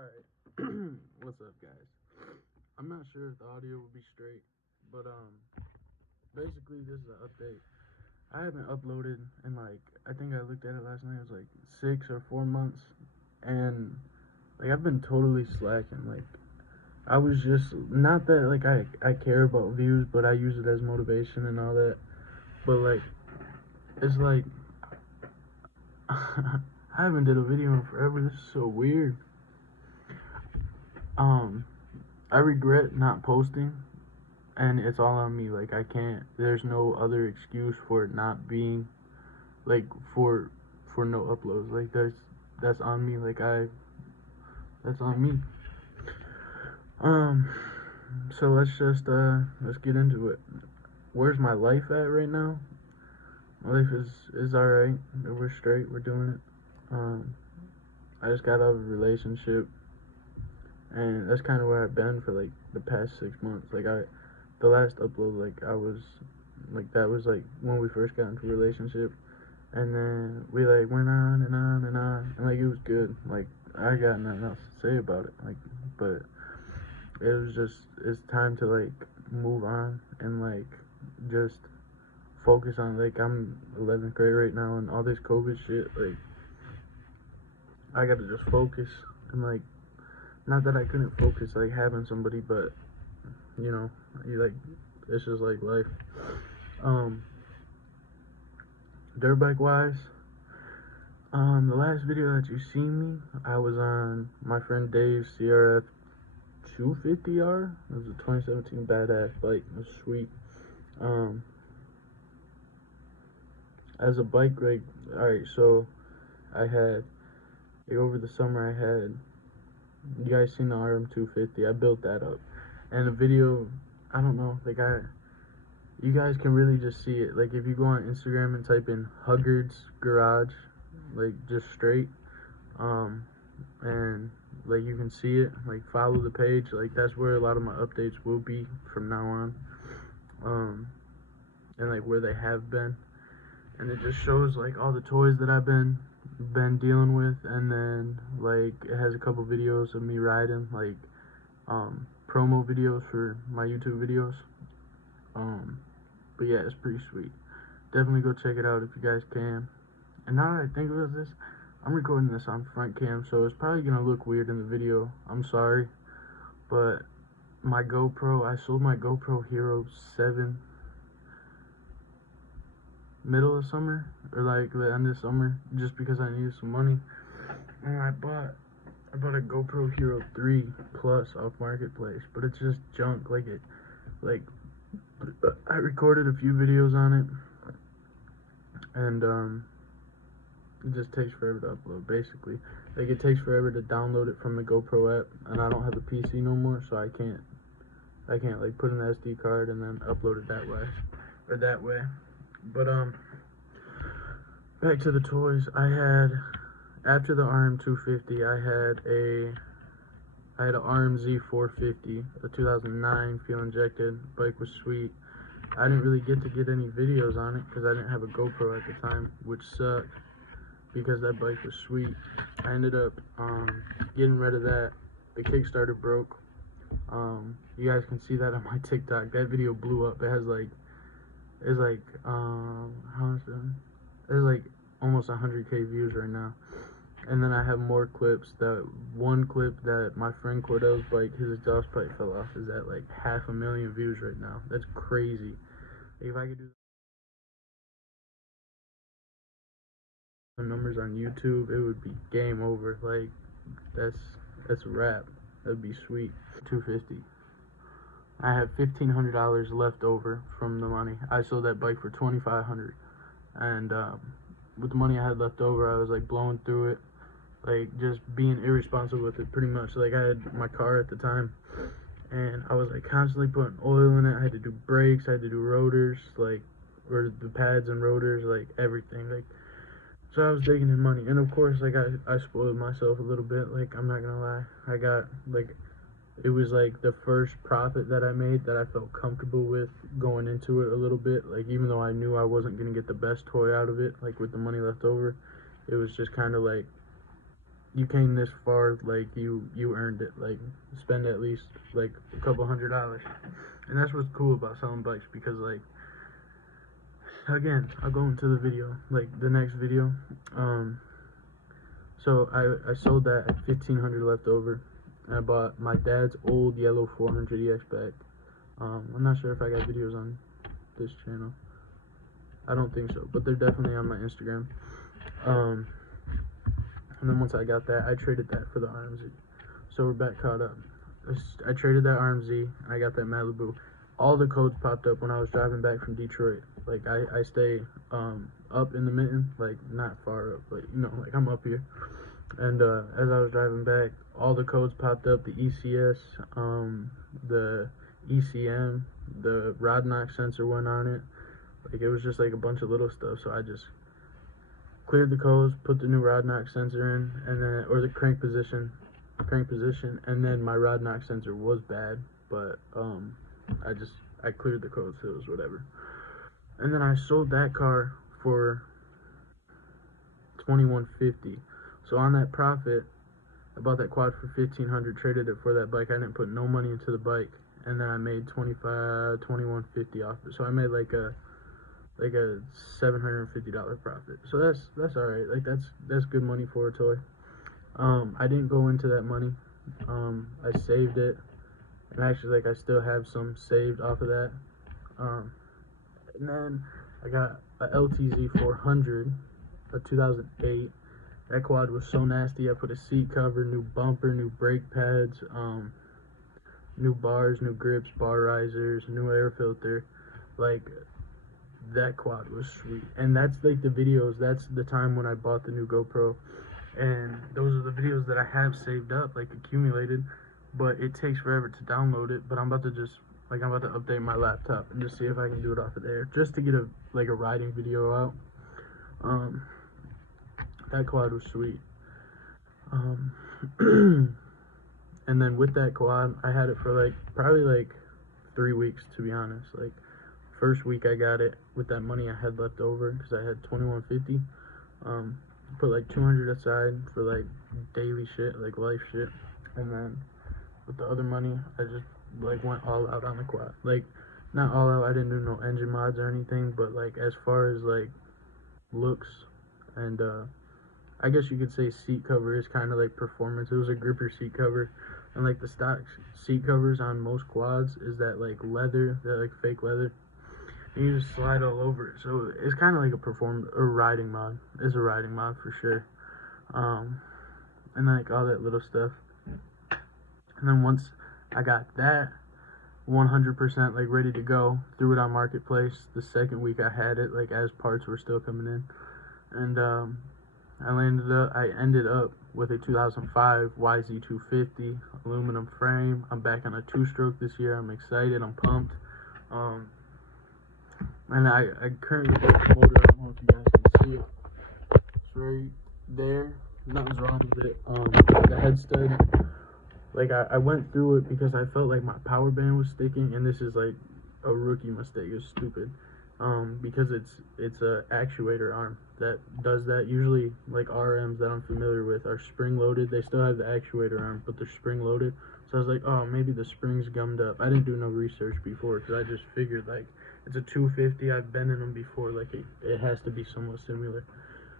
Alright, what's up, guys? I'm not sure if the audio will be straight, but basically this is an update. I haven't uploaded in I think I looked at it last night. It was like 6 or 4 months, and I've been totally slacking. I was just not that I care about views, but I use it as motivation and all that. But it's like I haven't did a video in forever. This is so weird. Um, I regret not posting, and it's all on me. I can't. There's no other excuse for it not being like for no uploads. That's on me. That's on me. Um, so let's get into it. Where's my life at right now? My life is all right. We're straight. We're doing it. I just got out of a relationship, and that's kind of where I've been for the past 6 months. The last upload, I was that was when we first got into a relationship, and then we went on and on and on, and it was good. I got nothing else to say about it. But it was just it's time to move on and just focus on I'm 11th grade right now, and all this COVID shit. I gotta just focus and not that I couldn't focus having somebody, but you it's just life. Dirt bike wise, the last video that you seen me, I was on my friend Dave's CRF 250R. It was a 2017 badass bike. It was sweet. As a bike, alright, so I had over the summer I had, you guys seen the RM250. I built that up, and the video, I don't know, you guys can really just see it. If you go on Instagram and type in Huggard's Garage, just straight, and you can see it. Follow the page. That's where a lot of my updates will be from now on. And where they have been, and it just shows all the toys that I've been dealing with, and then it has a couple videos of me riding, promo videos for my YouTube videos. But yeah, it's pretty sweet. Definitely go check it out if you guys can. And now that I think about this, I'm recording this on front cam, so it's probably gonna look weird in the video. I'm sorry, but my GoPro, I sold my GoPro Hero 7 middle of summer, or the end of summer, just because I needed some money, and I bought a GoPro Hero 3 Plus off Marketplace, but it's just junk. I recorded a few videos on it, and it just takes forever to upload. Basically, it takes forever to download it from the GoPro app, and I don't have a PC no more, so I can't put an SD card and then upload it that way. But back to the toys. I had, after the RM250, I had an RMZ 450, a 2009 fuel injected. Bike was sweet. I didn't really get any videos on it because I didn't have a GoPro at the time, which sucked because that bike was sweet. I ended up getting rid of that. The Kickstarter broke. You guys can see that on my TikTok. That video blew up. It has how much? There's almost 100K views right now. And then I have more clips. That one clip that my friend Cordell's bike, his exhaust pipe fell off, is at 500,000 views right now. That's crazy. If I could do the numbers on YouTube, it would be game over. That's a wrap. That'd be sweet. 250. I have $1,500 left over from the money. I sold that bike for $2,500, and with the money I had left over, I was blowing through it, just being irresponsible with it, pretty much. I had my car at the time, and I was constantly putting oil in it. I had to do brakes, I had to do rotors, or the pads and rotors, everything. So I was taking in money, and of course, I spoiled myself a little bit. I'm not gonna lie. I got it was the first profit that I made that I felt comfortable with going into it a little bit. Even though I knew I wasn't gonna get the best toy out of it, with the money left over, it was just kind of you came this far, like you earned it. Like spend at least like a couple $100, and that's what's cool about selling bikes, because like again, I'll go into the video, like the next video. So I sold that at 1,500 left over, and I bought my dad's old yellow 400 EX back. I'm not sure if I got videos on this channel. I don't think so, but they're definitely on my Instagram. And then once I got that, I traded that for the RMZ. So we're back caught up. I traded that RMZ, and I got that Malibu. All the codes popped up when I was driving back from Detroit. Like I stay up in the mitten, like not far up, but you know, like I'm up here. And as I was driving back, all the codes popped up: the ECS, the ECM, the rod knock sensor went on it. Like it was just like a bunch of little stuff. So I just cleared the codes, put the new rod knock sensor in, and then, or the crank position, and then my rod knock sensor was bad, but I cleared the codes, so it was whatever. And then I sold that car for $2,150. So on that profit, I bought that quad for $1,500, traded it for that bike. I didn't put no money into the bike, and then I made $2,150 off it. So I made like a $750 profit. So that's all right. Like that's good money for a toy. I didn't go into that money. I saved it, and actually, like, I still have some saved off of that. And then I got a LTZ 400, a 2008. That quad was so nasty. I put a seat cover, new bumper, new brake pads, new bars, new grips, bar risers, new air filter. Like, that quad was sweet. And that's like the videos. That's the time when I bought the new GoPro. And those are the videos that I have saved up, like accumulated, but it takes forever to download it. But I'm about to update my laptop and just see if I can do it off of there, just to get a riding video out. That quad was sweet. And then with that quad, I had it for probably 3 weeks, to be honest. Like, first week I got it with that money I had left over, because I had $2,150. Put like $200 aside for like daily shit, like life shit, and then with the other money I just like went all out on the quad. Like, not all out, I didn't do no engine mods or anything, but like as far as like looks, and I guess you could say seat cover is kind of like performance. It was a gripper seat cover, and like the stock seat covers on most quads is that like leather, that like fake leather, and you just slide all over it. So it's kind of like a riding mod. It's a riding mod for sure. And like all that little stuff. And then once I got that 100% like ready to go, threw it on Marketplace. The second week I had it, like as parts were still coming in, and I ended up with a 2005 YZ250 aluminum frame. I'm back on a 2-stroke this year. I'm excited. I'm pumped. And I currently got the motor. I don't know if you guys can see it. It's right there. Nothing's wrong with it. The head stud, like I went through it because I felt like my power band was sticking, and this is like a rookie mistake. It's stupid. Because it's a actuator arm that does that. Usually, like RMs that I'm familiar with are spring loaded. They still have the actuator arm, but they're spring loaded. So I was like, oh, maybe the spring's gummed up. I didn't do no research before, because I just figured like it's a 250. I've been in them before. Like it has to be somewhat similar,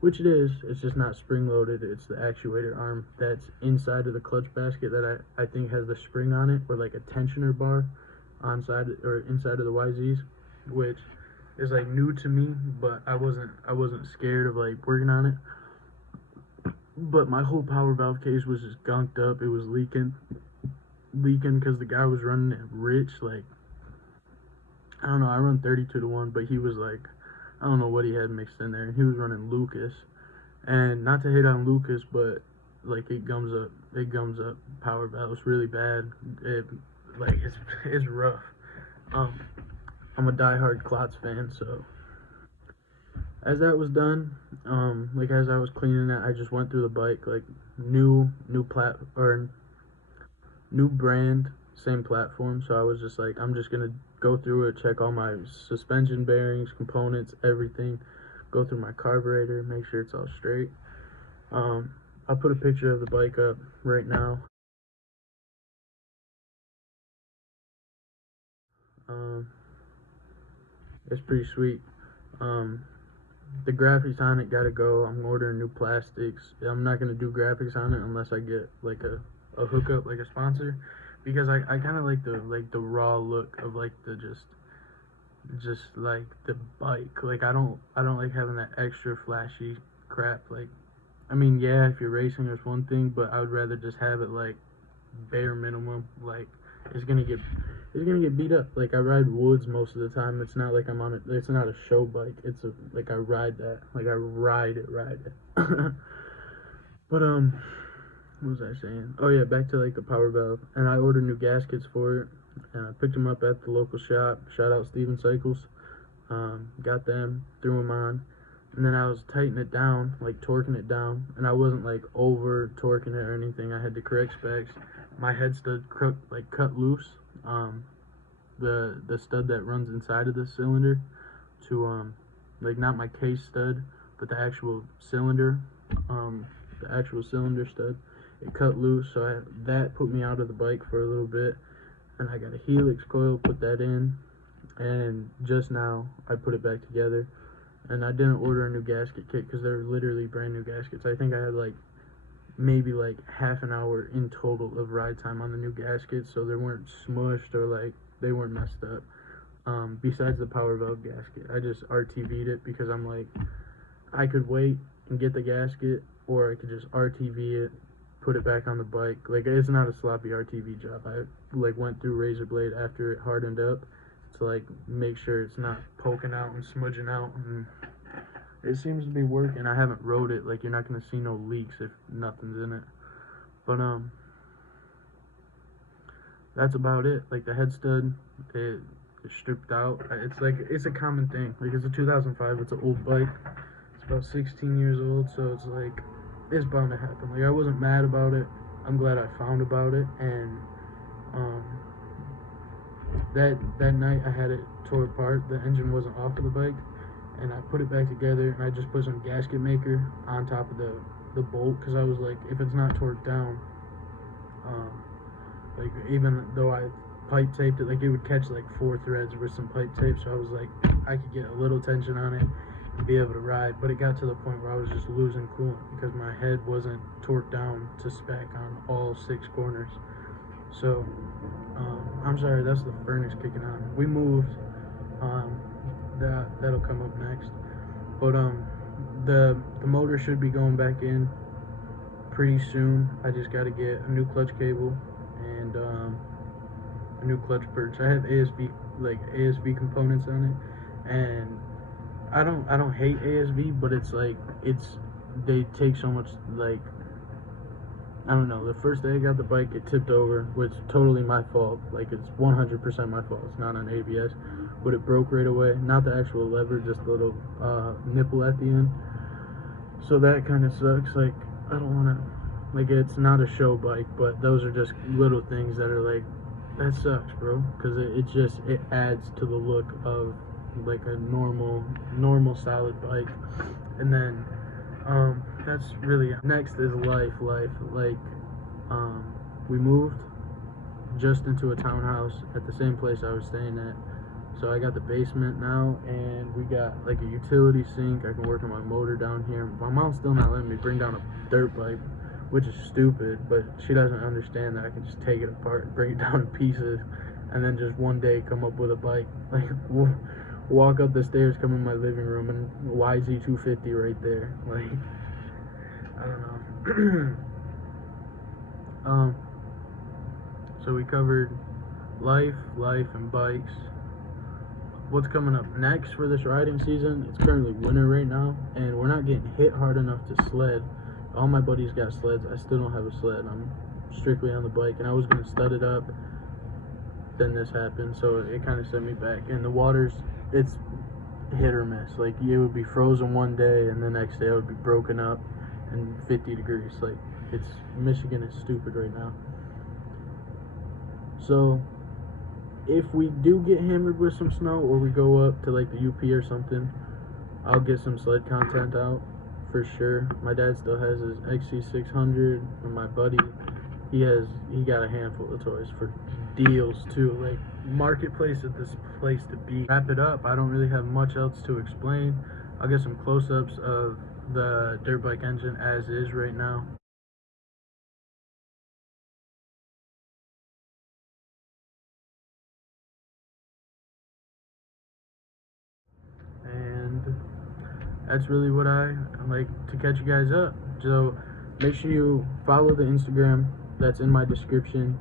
which it is. It's just not spring loaded. It's the actuator arm that's inside of the clutch basket that I think has the spring on it, or like a tensioner bar inside of the YZs, which is like new to me, but I wasn't scared of like working on it. But my whole power valve case was just gunked up. It was leaking because the guy was running it rich. Like, I don't know, I run 32-1, but he was like, I don't know what he had mixed in there. He was running Lucas, and not to hate on Lucas, but like it gums up power valves really bad. It's rough. I'm a diehard Klotz fan, so as that was done, like as I was cleaning it, I just went through the bike, like new brand, same platform. So I was just like, I'm just gonna go through it, check all my suspension bearings, components, everything, go through my carburetor, make sure it's all straight. I'll put a picture of the bike up right now. It's pretty sweet. The graphics on it gotta go. I'm ordering new plastics. I'm not gonna do graphics on it unless I get like a hookup, like a sponsor, because I kind of like the raw look of like the just like the bike. Like I don't like having that extra flashy crap. Like I mean, yeah, if you're racing, there's one thing, but I would rather just have it like bare minimum. Like it's gonna get beat up. Like I ride woods most of the time. It's not like I'm on it. It's not a show bike. It's a like I ride that. Like I ride it. But what was I saying? Oh yeah, back to like the power valve. And I ordered new gaskets for it. And I picked them up at the local shop. Shout out Steven Cycles. Got them, threw them on, and then I was tightening it down, like torquing it down, and I wasn't like over torquing it or anything. I had the correct specs. My head stud cut loose. The stud that runs inside of the cylinder to like not my case stud, but the actual cylinder stud. It cut loose, so that put me out of the bike for a little bit, and I got a helix coil, put that in, and just now I put it back together. And I didn't order a new gasket kit because they're literally brand new gaskets. I think I had like maybe like half an hour in total of ride time on the new gaskets, so they weren't smushed or like they weren't messed up. Besides the power valve gasket, I just RTV'd it because I'm like, I could wait and get the gasket, or I could just RTV it, put it back on the bike. Like it's not a sloppy RTV job. I like went through razor blade after it hardened up to like make sure it's not poking out and smudging out, and it seems to be working. I haven't rode it. Like you're not gonna see no leaks if nothing's in it. But that's about it. Like the head stud, it's stripped out. It's a common thing. Like it's a 2005. It's an old bike. It's about 16 years old, so it's like it's bound to happen. Like I wasn't mad about it. I'm glad I found about it, and that night I had it tore apart. The engine wasn't off of the bike, and I put it back together, and I just put some gasket maker on top of the bolt, because I was like, if it's not torqued down, like even though I pipe taped it, like it would catch like 4 threads with some pipe tape, so I was like, I could get a little tension on it and be able to ride. But it got to the point where I was just losing coolant because my head wasn't torqued down to spec on all 6 corners. So I'm sorry, that's the furnace kicking on. We moved. That'll come up next. But the motor should be going back in pretty soon. I just got to get a new clutch cable and a new clutch perch. I have ASV components on it, and I don't hate ASV, but it's like they take so much, like I don't know. The first day I got the bike, it tipped over, which is totally my fault. Like it's 100% my fault. It's not on ABS, but it broke right away. Not the actual lever, just the little nipple at the end. So that kind of sucks. Like I don't want to, like it's not a show bike, but those are just little things that are like, that sucks, bro. Because it adds to the look of like a normal solid bike. And then that's really, next is life. Like we moved just into a townhouse at the same place I was staying at, so I got the basement now, and we got like a utility sink. I can work on my motor down here. My mom's still not letting me bring down a dirt bike, which is stupid, but she doesn't understand that I can just take it apart and bring it down in pieces, and then just one day come up with a bike. Like walk up the stairs, come in my living room, and YZ250 right there. Like I don't know. So we covered life, and bikes. What's coming up next for this riding season? It's currently winter right now, and we're not getting hit hard enough to sled. All my buddies got sleds. I still don't have a sled. I'm strictly on the bike, and I was gonna stud it up. Then this happened, so it kind of set me back. And the water's, it's hit or miss. Like it would be frozen one day, and the next day it would be broken up and 50 degrees. Like Michigan is stupid right now. So if we do get hammered with some snow, or we go up to like the UP or something, I'll get some sled content out for sure. My dad still has his XC600, and my buddy, he got a handful of toys for deals too. Like, Marketplace is this place to be. Wrap it up. I don't really have much else to explain. I'll get some close-ups of the dirt bike engine as is right now. And that's really what I like to catch you guys up. So make sure you follow the Instagram that's in my description.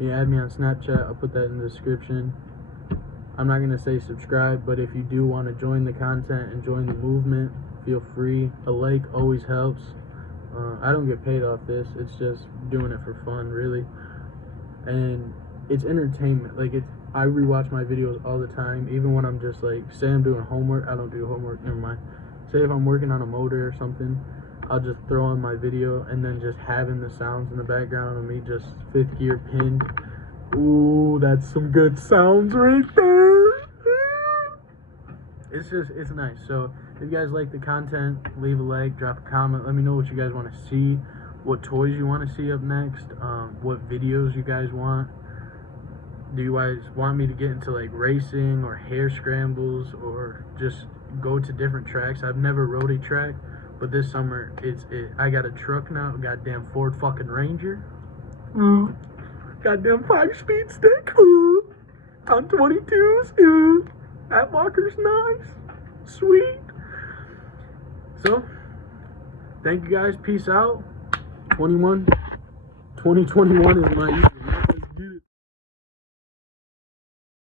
You add me on Snapchat, I'll put that in the description. I'm not gonna say subscribe, but if you do want to join the content and join the movement, feel free. A like always helps. I don't get paid off this, it's just doing it for fun, really. And it's entertainment. Like, I rewatch my videos all the time, even when I'm just like, say I'm doing homework. I don't do homework, never mind. Say if I'm working on a motor or something, I'll just throw on my video, and then just having the sounds in the background of me just 5th gear pinned. Ooh, that's some good sounds right there. It's nice. So if you guys like the content, leave a like, drop a comment, let me know what you guys want to see, what toys you want to see up next, what videos you guys want. Do you guys want me to get into like racing or hair scrambles, or just go to different tracks? I've never rode a track, but this summer I got a truck now, goddamn Ford fucking Ranger. Goddamn 5-speed stick. On 22s. That walker's nice. Sweet. So, thank you guys. Peace out. 2021 is my year.